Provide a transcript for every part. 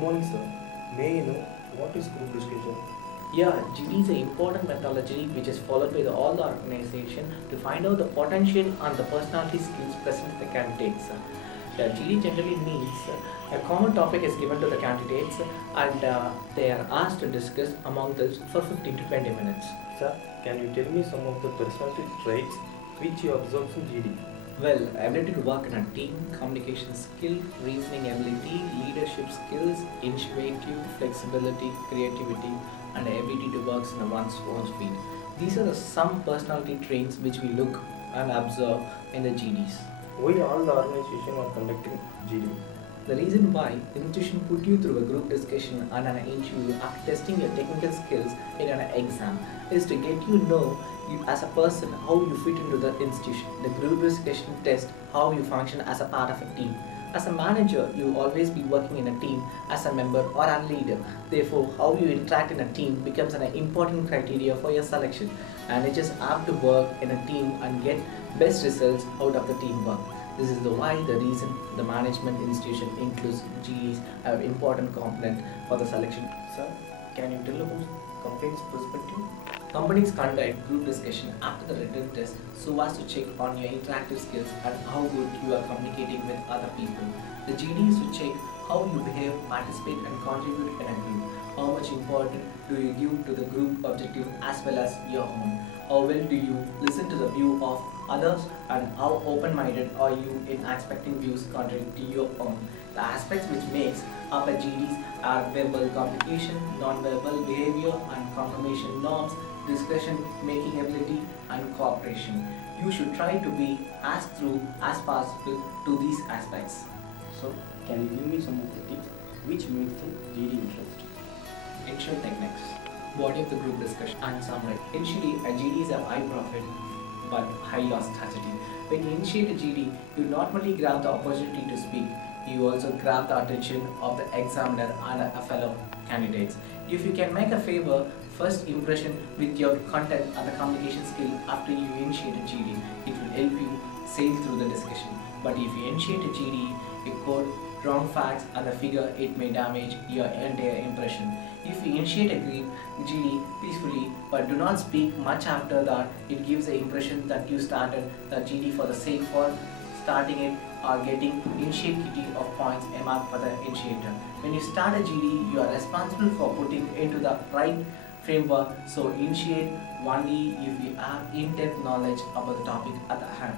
morning, sir. May I know what is group discussion? Yeah, GD is an important methodology which is followed by all the organization to find out the potential and the personality skills present in the candidates. Yeah, GD generally means a common topic is given to the candidates and they are asked to discuss among them for 15 to 20 minutes. Sir, can you tell me some of the personality traits which you observe in GD? Well, ability to work in a team, communication skill, reasoning ability, leadership skills, initiative, flexibility, creativity, and ability to work in one's own speed. These are the some personality traits which we look and observe in the GDs. Why all the organization are conducting GD? The reason why the institution put you through a group discussion and an interview after testing your technical skills in an exam is to get you know you as a person how you fit into the institution. The group discussion test how you function as a part of a team. As a manager, you will always be working in a team as a member or a leader. Therefore, how you interact in a team becomes an important criteria for your selection. And it is apt to work in a team and get best results out of the teamwork. This is the reason the management institution includes GEs an important component for the selection. Sir, can you tell about company's perspective? Companies conduct group discussion after the written test so as to check on your interactive skills and how good you are communicating with other people. The GD is to check how you behave, participate and contribute in a group. How much important do you give to the group objective as well as your own? How well do you listen to the view of others and how open-minded are you in expecting views contrary to your own? The aspects which makes up a GDs are verbal communication, non-verbal behavior and confirmation norms, discussion making ability and cooperation. You should try to be as through as possible to these aspects. So, can you give me some of the tips which make the GD interesting? Initial techniques, body of the group discussion and summary. Initially, a GD is a high profit but high loss strategy. When you initiate a GD, you not only grab the opportunity to speak, you also grab the attention of the examiner and a fellow candidates. If you can make a favor, first impression with your content and the communication skill after you initiate a GD, it will help you sail through the discussion. But if you initiate a GD, you quote wrong facts and the figure, it may damage your entire impression. If you initiate a GD peacefully but do not speak much after that, it gives the impression that you started the GD for the sake for starting it or getting initiative of points earmarked for the initiator. When you start a GD, you are responsible for putting into the right framework, so initiate only if you have in-depth knowledge about the topic at the hand.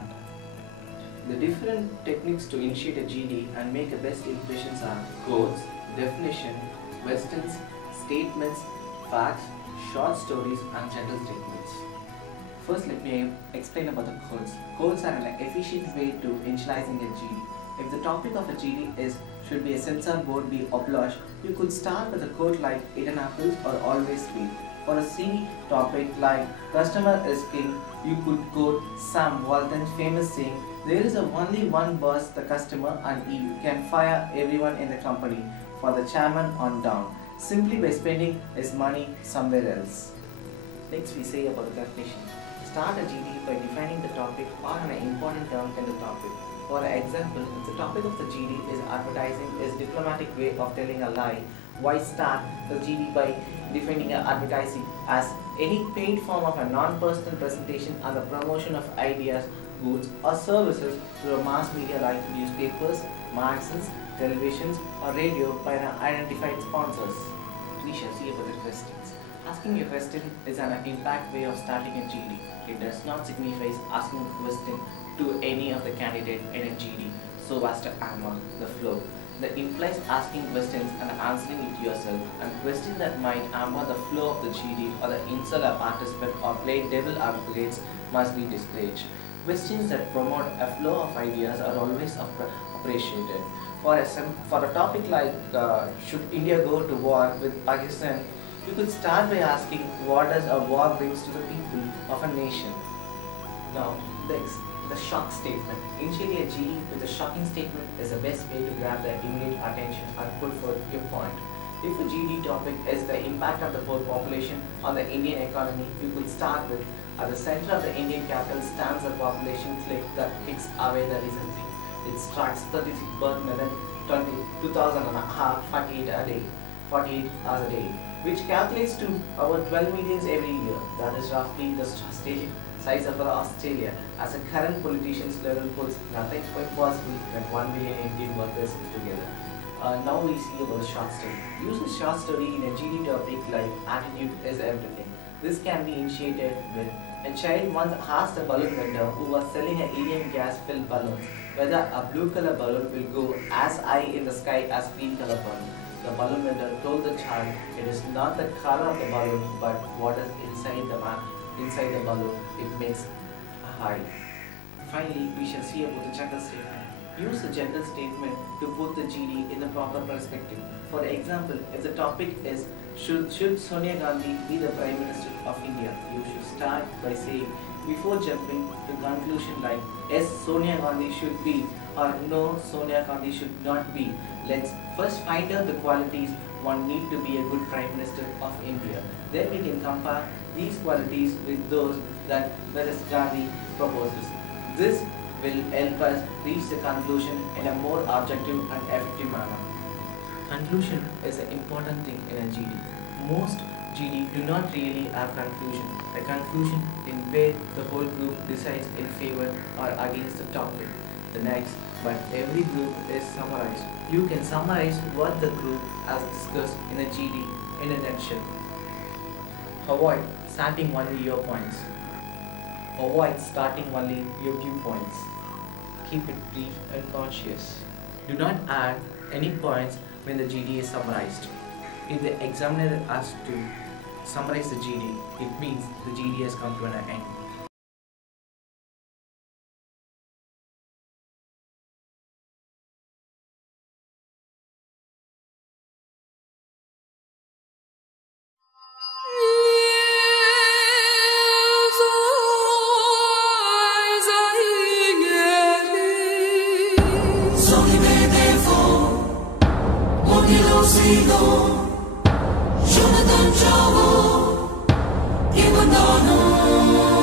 The different techniques to initiate a GD and make a best impressions are quotes, definition, questions, statements, facts, short stories and general statements. First, let me explain about the quotes. Quotes are an efficient way to initializing a GD. If the topic of a GD is should be a censor board be obliged, you could start with a quote like eaten apples or always sweet. For a silly topic like customer is king, you could quote Sam Walton's famous saying, there is only one boss, the customer, and he can fire everyone in the company, for the chairman on down, simply by spending his money somewhere else. Next we say about the definition. Start a GD by defining the topic or an important term in the topic. For example, if the topic of the GD is advertising is diplomatic way of telling a lie, why start the GD by defining advertising as any paid form of a non-personal presentation and the promotion of ideas, goods or services through a mass media like newspapers, magazines, televisions or radio by an identified sponsors. We shall see about the questions. Asking a question is an impact way of starting a GD. It does not signify asking a question to any of the candidate in a GD so as to hammer the flow. That implies asking questions and answering it yourself, and questions that might hamper the flow of the GD or the insult a participant or play devil advocates must be discouraged. Questions that promote a flow of ideas are always appreciated. For a topic like should India go to war with Pakistan, you could start by asking what does a war brings to the people of a nation. Now, the shock statement. Initially, a GD with a shocking statement is the best way to grab the immediate attention and put forth your point. If a GD topic is the impact of the poor population on the Indian economy, you could start with at the center of the Indian capital stands a population clique that kicks away the recent. It tracks 36 birth million 48 a day, 48 hours a day, which calculates to about 12 millions every year. That is roughly the size of Australia. As a current politician's level puts nothing impossible when 1 million Indian workers live together. Now we see about a short story. Use a short story in a GD topic like attitude is everything. This can be initiated with a child once asked a balloon vendor who was selling a helium gas filled balloons whether a blue color balloon will go as high in the sky as green color balloon. The balloon vendor told the child it is not the color of the balloon but what is inside the balloon it makes high. Finally, we shall see about the general statement. Use the general statement to put the GD in the proper perspective. For example, if the topic is should Sonia Gandhi be the Prime Minister of India, you should start by saying before jumping to conclusion like yes, Sonia Gandhi should be or no, Sonia Gandhi should not be. Let's first find out the qualities one need to be a good Prime Minister of India. Then we can compare these qualities with those that Mrs. Gandhi proposes. This will help us reach the conclusion in a more objective and effective manner. Conclusion is an important thing in a GD. Most GD do not really have conclusion. A conclusion in where the whole group decides in favor or against the topic. The next, but every group is summarized. You can summarize what the group has discussed in a GD in a nutshell. Avoid starting only your points. Avoid starting only your viewpoints. Keep it brief and conscious. Do not add any points when the GD is summarized. If the examiner asks to summarize the GD, it means the GD has come to an end. Jonathan Chavo, Ivanano.